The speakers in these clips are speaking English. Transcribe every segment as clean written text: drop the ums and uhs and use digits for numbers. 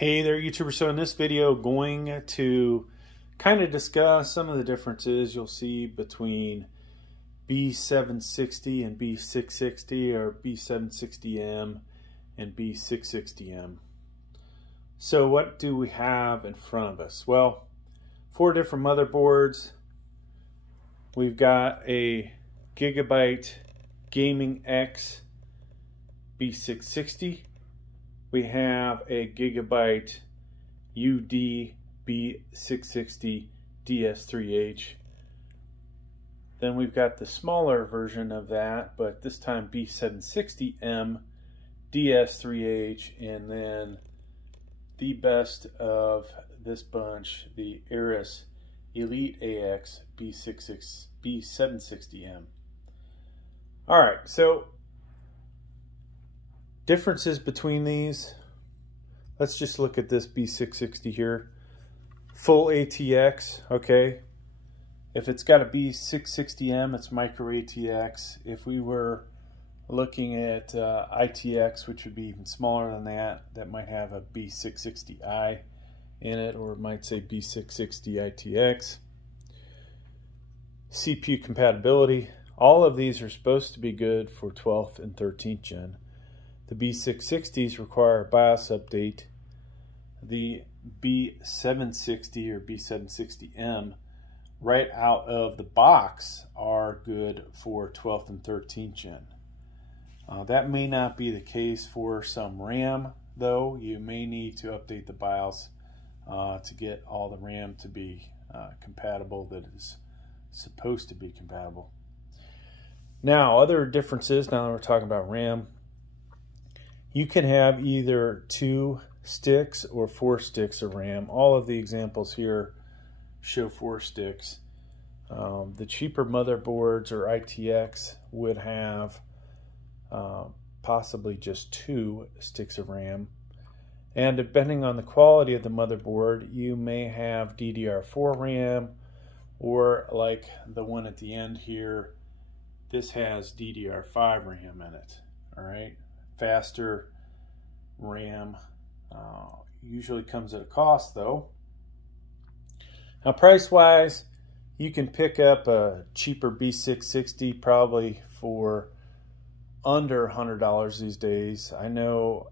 Hey there, YouTubers. So in this video, going to kind of discuss some of the differences you'll see between B760 and B660, or B760M and B660M. So what do we have in front of us? Well, 4 different motherboards. We've got a Gigabyte Gaming X B660. We have a Gigabyte UD B660 DS3H. Then we've got the smaller version of that, but this time B760M DS3H, and then the best of this bunch, the Aris Elite AX B760M. All right, so differences between these. Let's just look at this B660 here. Full ATX, okay. If it's got a B660M, it's micro ATX. If we were looking at ITX, which would be even smaller than that, that might have a B660i in it, or it might say B660 ITX. CPU compatibility. All of these are supposed to be good for 12th and 13th gen. The B660s require a BIOS update. The B760 or B760M right out of the box are good for 12th and 13th gen. That may not be the case for some RAM, though. You may need to update the BIOS to get all the RAM to be compatible that is supposed to be compatible. Now, other differences, now that we're talking about RAM, you can have either 2 sticks or 4 sticks of RAM. All of the examples here show 4 sticks. The cheaper motherboards or ITX would have possibly just 2 sticks of RAM. And depending on the quality of the motherboard, you may have DDR4 RAM, or like the one at the end here, this has DDR5 RAM in it. All right. Faster RAM, usually comes at a cost though. Now price wise, you can pick up a cheaper B660 probably for under $100 these days. I know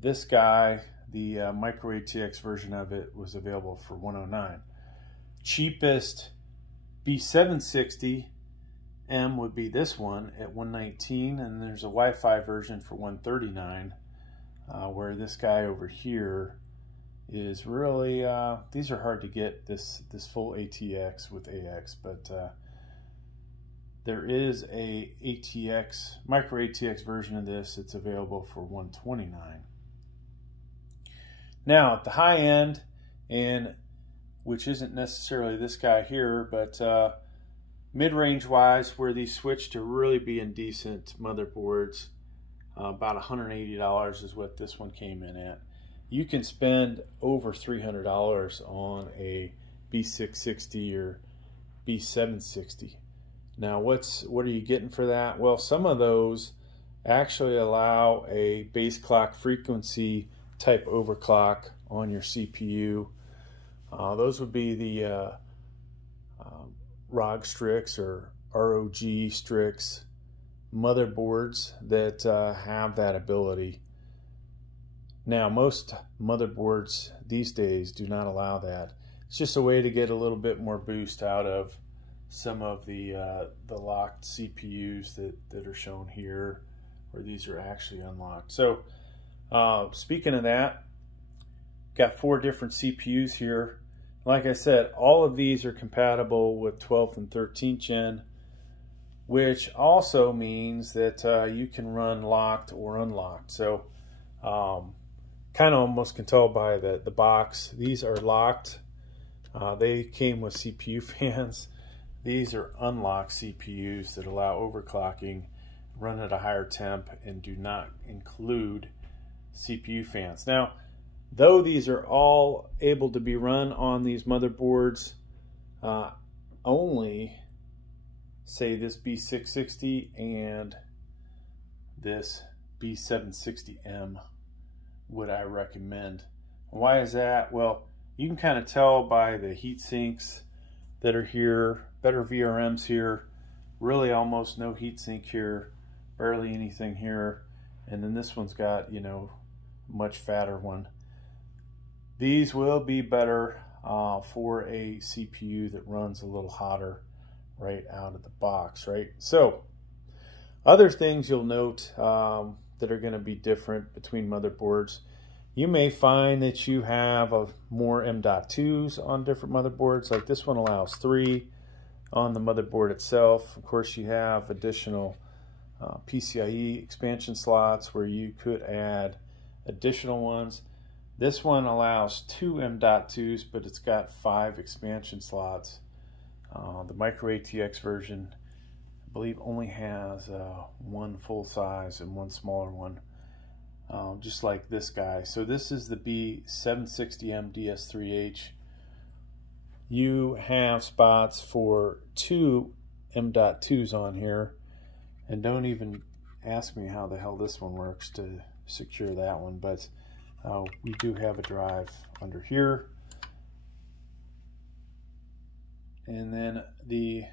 this guy, the micro ATX version of it, was available for $109. Cheapest B760 M would be this one at $119, and there's a Wi-Fi version for $139, where this guy over here is really, these are hard to get, this full ATX with AX, but there is a ATX, micro ATX version of this. It's available for $129. Now at the high end, and which isn't necessarily this guy here, but mid-range wise, where these switch to really being decent motherboards, about $180 is what this one came in at. You can spend over $300 on a B660 or B760. Now what are you getting for that? Well, some of those actually allow a base clock frequency type overclock on your CPU. Those would be the ROG Strix or ROG Strix motherboards that have that ability. Now most motherboards these days do not allow that. It's just a way to get a little bit more boost out of some of the locked CPUs that are shown here, or these are actually unlocked. So speaking of that, got 4 different CPUs here. Like I said, all of these are compatible with 12th and 13th gen, which also means that you can run locked or unlocked. So kind of almost can tell by the box. These are locked. They came with CPU fans. These are unlocked CPUs that allow overclocking, run at a higher temp, and do not include CPU fans. Now, though these are all able to be run on these motherboards, only say this B660 and this B760M would I recommend Why is that? Well, you can kind of tell by the heat sinks that are here, better VRMs here, really almost no heat sink here, barely anything here, and then this one's got, you know, much fatter one. These will be better for a CPU that runs a little hotter right out of the box, right? So other things you'll note that are going to be different between motherboards. You may find that you have more M.2s on different motherboards. Like this one allows 3 on the motherboard itself. Of course, you have additional PCIe expansion slots where you could add additional ones. This one allows 2 M.2s, but it's got 5 expansion slots. The Micro ATX version, I believe, only has 1 full size and 1 smaller one. Just like this guy. So this is the B760M DS3H. You have spots for 2 M.2s on here, and don't even ask me how the hell this one works to secure that one, but we do have a drive under here. And then the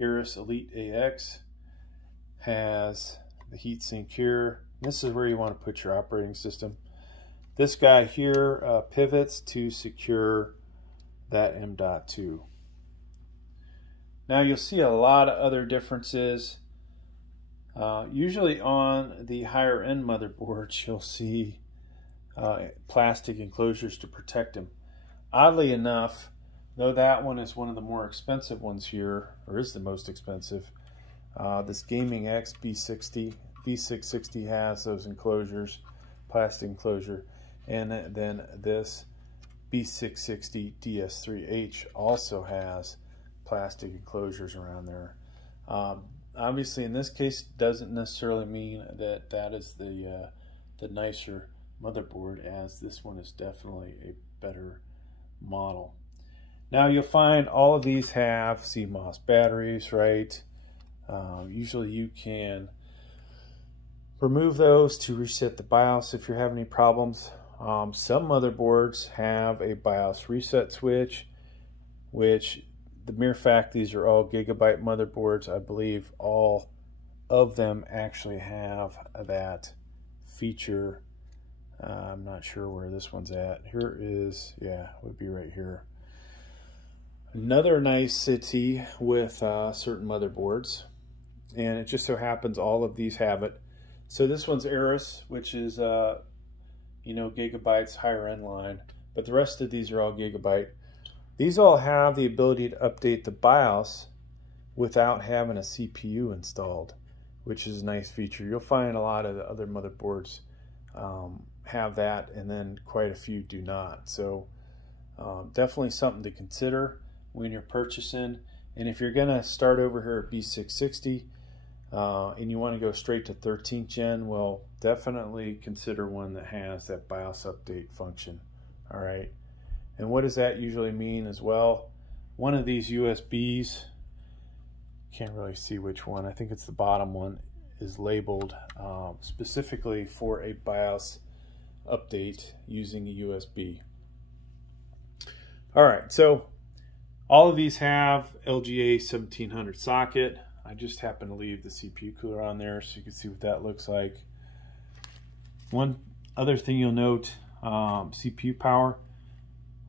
Aorus Elite AX has the heatsink here. This is where you want to put your operating system. This guy here pivots to secure that M.2. Now you'll see a lot of other differences. Usually on the higher end motherboards, you'll see plastic enclosures to protect them. Oddly enough, though that one is one of the more expensive ones here, or is the most expensive, this Gaming X B660 has those enclosures, plastic enclosure, and then this B660 DS3H also has plastic enclosures around there. Obviously, in this case, doesn't necessarily mean that that is the nicer motherboard, as this one is definitely a better model. Now you'll find all of these have CMOS batteries, right? Usually you can remove those to reset the BIOS if you're having any problems. Some motherboards have a BIOS reset switch, which the mere fact these are all Gigabyte motherboards, I believe all of them actually have that feature. I'm not sure where this one's at. Here is, yeah, it would be right here. Another nicety with certain motherboards, and it just so happens all of these have it. So this one's Aorus, which is you know, Gigabyte's higher end line, but the rest of these are all Gigabyte. These all have the ability to update the BIOS without having a CPU installed, which is a nice feature. You'll find a lot of the other motherboards have that, and then quite a few do not. So definitely something to consider when you're purchasing. And if you're gonna start over here at B660 and you want to go straight to 13th gen, well, definitely consider one that has that BIOS update function. All right, and what does that usually mean as well? One of these USBs, can't really see which one, I think it's the bottom one, is labeled specifically for a BIOS update using a USB. All right, so all of these have LGA 1700 socket. I just happen to leave the CPU cooler on there so you can see what that looks like. One other thing you'll note, CPU power.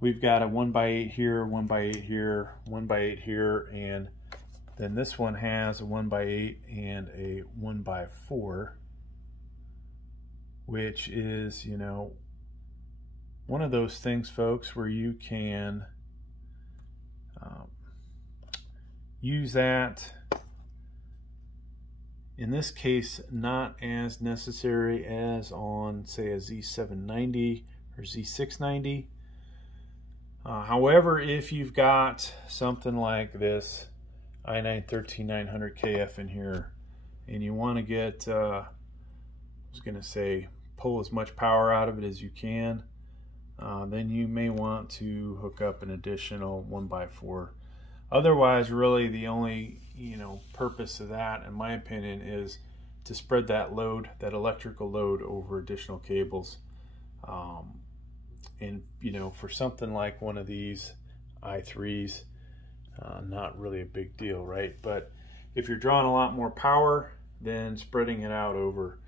We've got a 1x8 here, 1x8 here, 1x8 here, and then this one has a 1x8 and a 1x4, which is, you know, one of those things, folks, where you can use that. In this case, not as necessary as on, say, a Z790 or Z690. However, if you've got something like this i9-13900KF in here, and you want to get, I was going to say, pull as much power out of it as you can, then you may want to hook up an additional 1x4. Otherwise, really, the only purpose of that, in my opinion, is to spread that load, that electrical load, over additional cables. And you know, for something like one of these i3s, not really a big deal, right? But if you're drawing a lot more power, then spreading it out over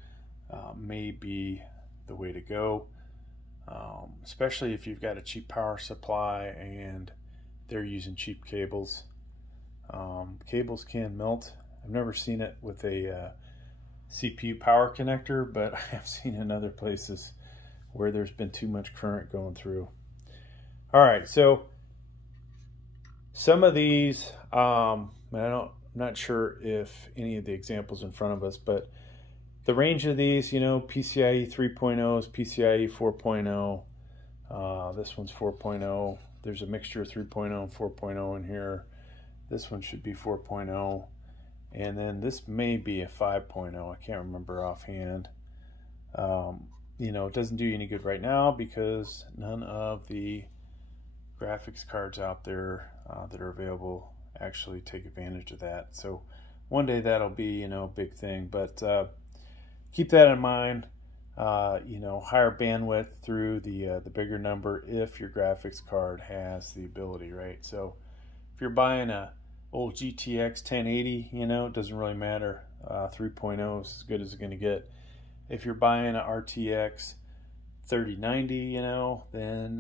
may be the way to go, especially if you've got a cheap power supply and they're using cheap cables. Cables can melt. I've never seen it with a CPU power connector, but I have seen in other places where there's been too much current going through. All right, so some of these, I'm not sure if any of the examples in front of us, but the range of these, you know, PCIe 3.0s, PCIe 4.0. This one's 4.0. There's a mixture of 3.0 and 4.0 in here. This one should be 4.0. And then this may be a 5.0. I can't remember offhand. You know, it doesn't do you any good right now because none of the graphics cards out there that are available actually take advantage of that. So one day that'll be, you know, a big thing. But keep that in mind. You know, higher bandwidth through the bigger number if your graphics card has the ability, right? So if you're buying a old GTX 1080, you know, it doesn't really matter. 3.0 is as good as it's going to get. If you're buying a RTX 3090, you know, then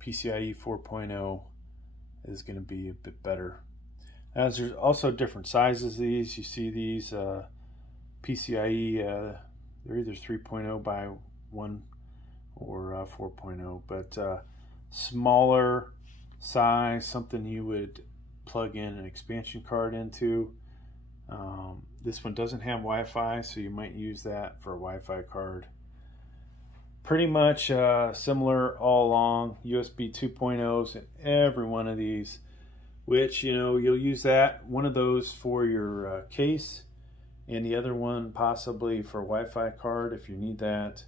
PCIe 4.0 is going to be a bit better. As there's also different sizes of these. You see these PCIe, they're either 3.0 by 1 or 4.0, but smaller size, something you would plug in an expansion card into. This one doesn't have Wi-Fi, so you might use that for a Wi-Fi card. Pretty much similar all along. USB 2.0s in every one of these, which, you know, you'll use that, one of those for your case, and the other one possibly for a Wi-Fi card if you need that.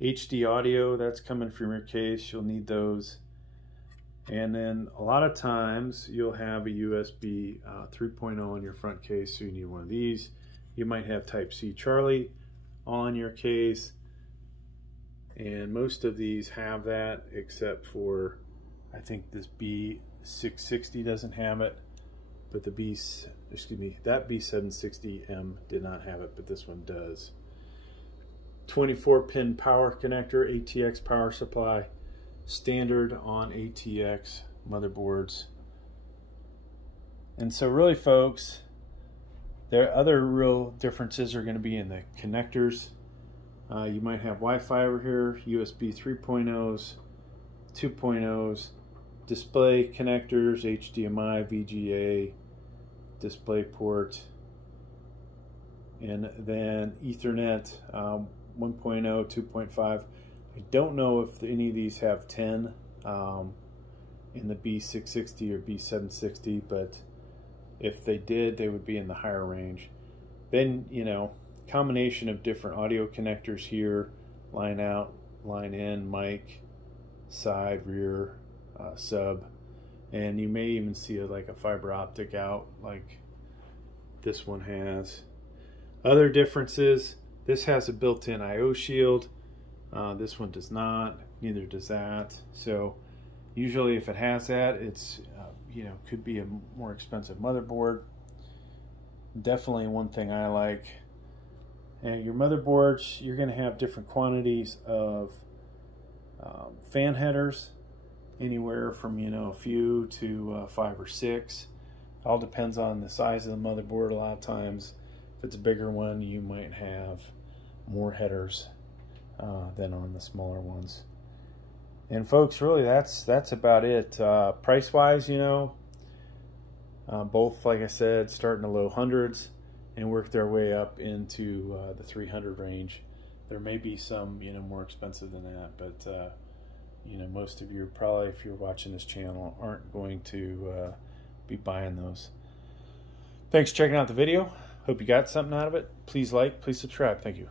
HD audio, that's coming from your case, you'll need those. And then a lot of times you'll have a USB 3.0 in your front case, so you need one of these. You might have Type-C Charlie on your case, and most of these have that except for, I think this B660 doesn't have it, but that B760M did not have it, but this one does. 24-pin power connector, ATX power supply, standard on ATX motherboards. And so really, folks, there other real differences are going to be in the connectors. You might have Wi-Fi over here, USB 3.0s, 2.0s, display connectors, HDMI, VGA, display port, and then Ethernet 1.0, 2.5. I don't know if any of these have 10 in the B660 or B760, but if they did, they would be in the higher range. Then, you know, combination of different audio connectors here, line out, line in, mic, side, rear, sub, and you may even see like a fiber optic out like this one has. Other differences, this has a built-in I/O shield. This one does not, neither does that. So usually if it has that, it's you know, could be a more expensive motherboard. Definitely one thing I like. And your motherboards, you're going to have different quantities of fan headers, anywhere from, you know, a few to 5 or 6. All depends on the size of the motherboard. A lot of times, if it's a bigger one, you might have more headers than on the smaller ones. And folks, really that's about it. Price wise, you know, both, like I said, start in the low hundreds and work their way up into the 300 range. There may be some, you know, more expensive than that, but you know, most of you probably, if you're watching this channel, aren't going to be buying those. Thanks for checking out the video. Hope you got something out of it. Please like, please subscribe. Thank you.